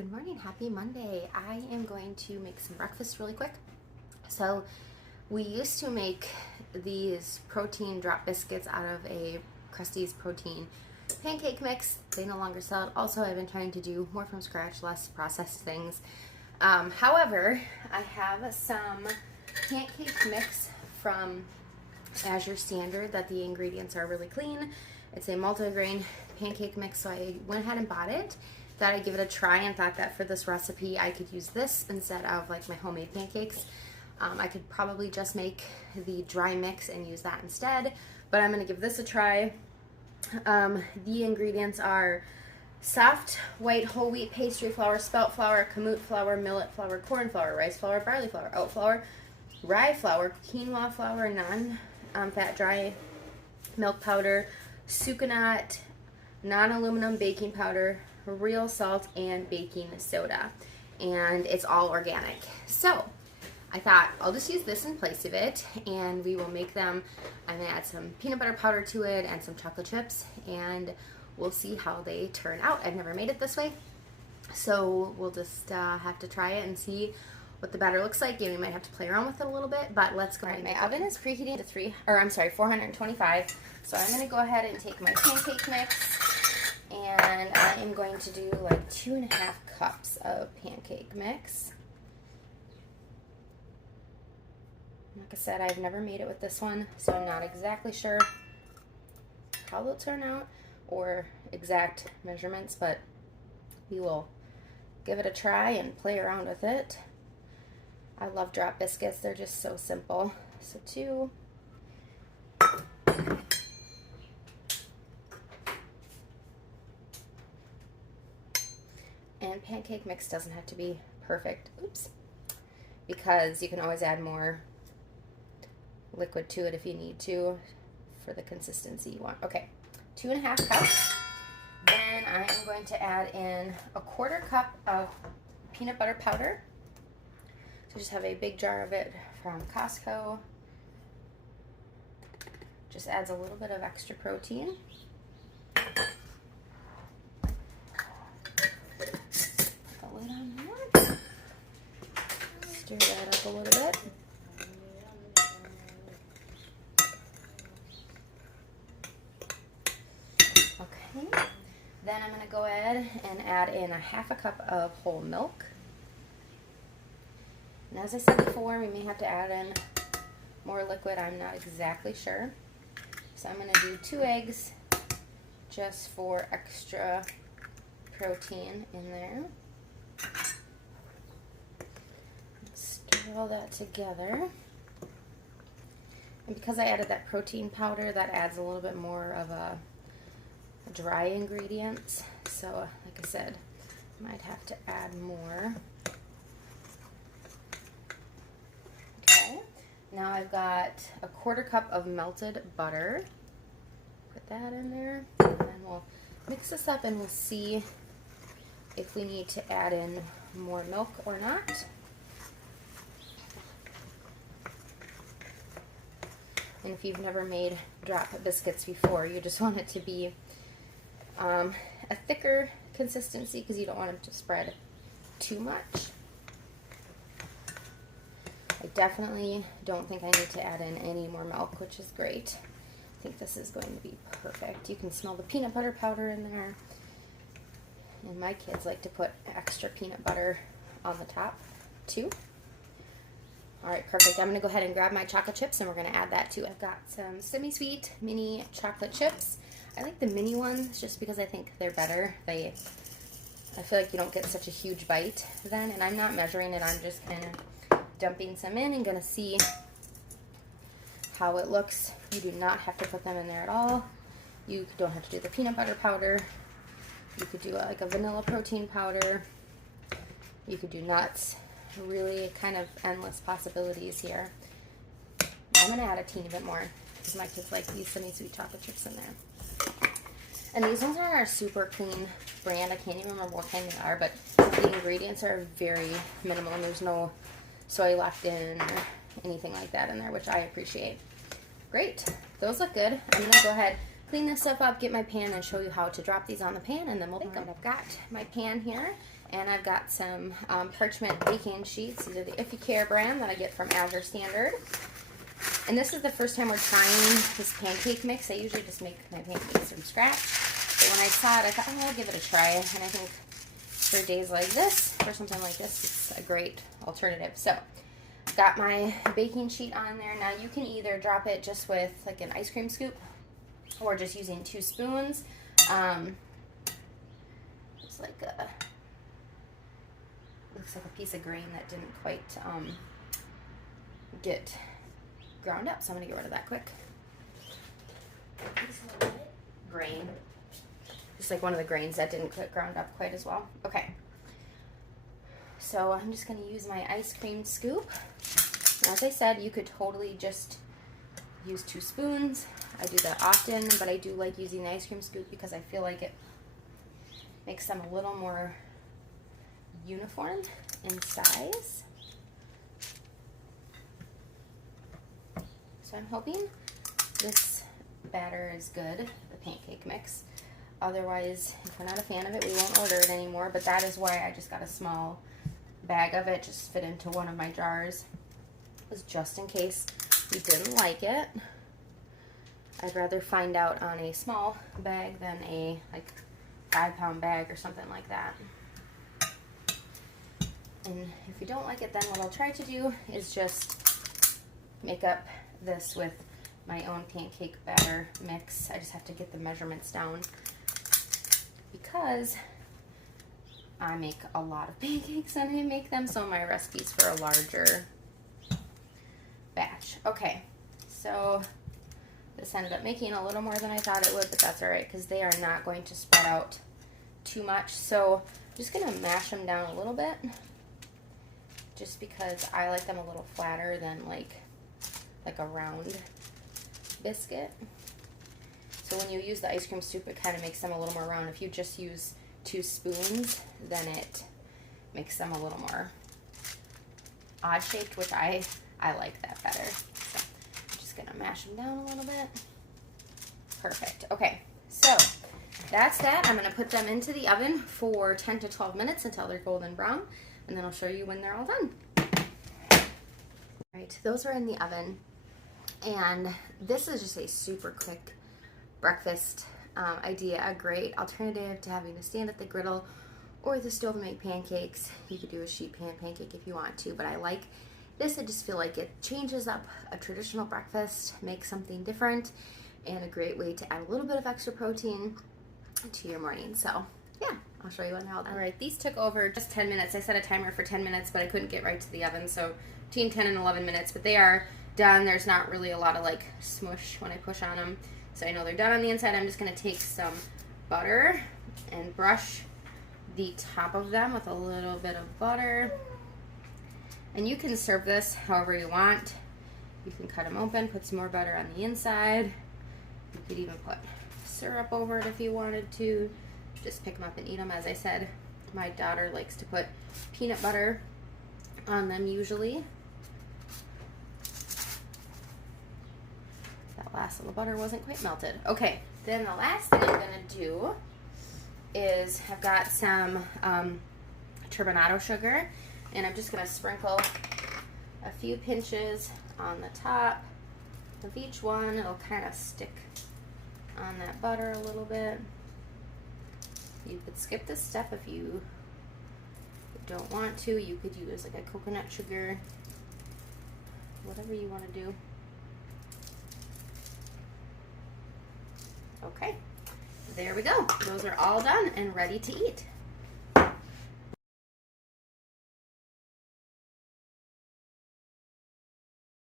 Good morning, happy Monday. I am going to make some breakfast really quick. So we used to make these protein drop biscuits out of a Krusty's protein pancake mix. They no longer sell it. Also, I've been trying to do more from scratch, less processed things. However, I have some pancake mix from Azure Standard that the ingredients are really clean. It's a multi-grain pancake mix, so I went ahead and bought it. Thought I'd give it a try and thought that for this recipe I could use this instead of like my homemade pancakes. I could probably just make the dry mix and use that instead, but I'm going to give this a try. The ingredients are soft white whole wheat pastry flour, spelt flour, kamut flour, millet flour, corn flour, rice flour, barley flour, oat flour, rye flour, quinoa flour, non-fat dry milk powder, sucanat, non-aluminum baking powder, real salt, and baking soda, and it's all organic. So I thought I'll just use this in place of it, and we will make them. I'm gonna add some peanut butter powder to it and some chocolate chips, and we'll see how they turn out. I've never made it this way, so we'll just have to try it and see what the batter looks like. And we might have to play around with it a little bit, but let's go ahead. My oven is preheating to 425. So I'm gonna go ahead and take my pancake mix, and I am going to do like 2.5 cups of pancake mix. Like I said, I've never made it with this one, so I'm not exactly sure how they'll turn out or exact measurements, but we will give it a try and play around with it. I love drop biscuits. They're just so simple. So 2. And pancake mix doesn't have to be perfect, because you can always add more liquid to it if you need to for the consistency you want. Okay, 2.5 cups. Then I am going to add in 1/4 cup of peanut butter powder. So just have a big jar of it from Costco. Just adds a little bit of extra protein. Stir that up a little bit. Okay, then I'm going to go ahead and add in 1/2 cup of whole milk. And as I said before, we may have to add in more liquid. I'm not exactly sure. So I'm going to do 2 eggs just for extra protein in there. Stir all that together. And because I added that protein powder, that adds a little bit more of a dry ingredient. So like I said, might have to add more. Okay, now I've got 1/4 cup of melted butter. Put that in there, and then we'll mix this up and we'll see if we need to add in more milk or not. And if you've never made drop biscuits before, you just want it to be a thicker consistency because you don't want them to spread too much. I definitely don't think I need to add in any more milk, which is great. I think this is going to be perfect. You can smell the peanut butter powder in there. And my kids like to put extra peanut butter on the top too. All right, perfect. I'm gonna go ahead and grab my chocolate chips and we're gonna add that too. I've got some semi-sweet mini chocolate chips. I like the mini ones just because I think they're better. I feel like you don't get such a huge bite then, and I'm not measuring it. I'm just kind of dumping some in and gonna see how it looks. You do not have to put them in there at all. You don't have to do the peanut butter powder. You could do like a vanilla protein powder. You could do nuts. Really kind of endless possibilities here. I'm going to add a teeny bit more because my kids like these semi-sweet chocolate chips in there. And these ones are a super clean brand. I can't even remember what kind they are, but the ingredients are very minimal and there's no soy lectin or anything like that in there, which I appreciate. Great. Those look good. I'm going to go ahead, clean this stuff up, get my pan, and show you how to drop these on the pan, and then we'll bake them. I've got my pan here, And I've got some parchment baking sheets. These are the If You Care brand that I get from Azure Standard. And this is the first time we're trying this pancake mix. I usually just make my pancakes from scratch. But when I saw it, I thought, oh, I'll give it a try. And I think for days like this, for something like this, it's a great alternative. So, I've got my baking sheet on there. Now, you can either drop it just with like an ice cream scoop or just using 2 spoons. It's like a... looks like a piece of grain that didn't quite get ground up, so I'm going to get rid of that quick. Grain. Just like one of the grains that didn't get ground up quite as well. Okay. So I'm just going to use my ice cream scoop. And as I said, you could totally just use 2 spoons. I do that often, but I do like using the ice cream scoop because I feel like it makes them a little more uniform in size. So I'm hoping this batter is good, the pancake mix. Otherwise, if we're not a fan of it, we won't order it anymore. But that is why I just got a small bag of it, just fit into one of my jars. It was just in case we didn't like it. I'd rather find out on a small bag than a like 5-pound bag or something like that. And if you don't like it, then what I'll try to do is just make up this with my own pancake batter mix. I just have to get the measurements down because I make a lot of pancakes and I make them, so my recipe's for a larger batch. Okay, so this ended up making a little more than I thought it would, but that's all right because they are not going to spread out too much. So I'm just gonna mash them down a little bit, just because I like them a little flatter than like a round biscuit. So when you use the ice cream scoop, it kind of makes them a little more round. If you just use 2 spoons, then it makes them a little more odd shaped, which I like that better. So I'm just gonna mash them down a little bit. Perfect. Okay, so that's that. I'm gonna put them into the oven for 10 to 12 minutes until they're golden brown, and then I'll show you when they're all done. All right, those are in the oven, and this is just a super quick breakfast idea, a great alternative to having to stand at the griddle or the stove and make pancakes. You could do a sheet pan pancake if you want to, but I like this. I just feel like it changes up a traditional breakfast, makes something different, and a great way to add a little bit of extra protein to your morning. So yeah, I'll show you when they're all done. All right, these took over just 10 minutes. I set a timer for 10 minutes, but I couldn't get right to the oven, so between 10 and 11 minutes, but they are done. There's not really a lot of like smush when I push on them, so I know they're done on the inside. I'm just gonna take some butter and brush the top of them with a little bit of butter. And you can serve this however you want. You can cut them open, put some more butter on the inside. You could even put syrup over it if you wanted to. Just pick them up and eat them. As I said, my daughter likes to put peanut butter on them usually. That last little butter wasn't quite melted. Okay, then the last thing I'm gonna do is I've got some turbinado sugar, and I'm just gonna sprinkle a few pinches on the top of each one. It'll kind of stick on that butter a little bit. You could skip this step if you don't want to. You could use like a coconut sugar, whatever you want to do. Okay, there we go. Those are all done and ready to eat.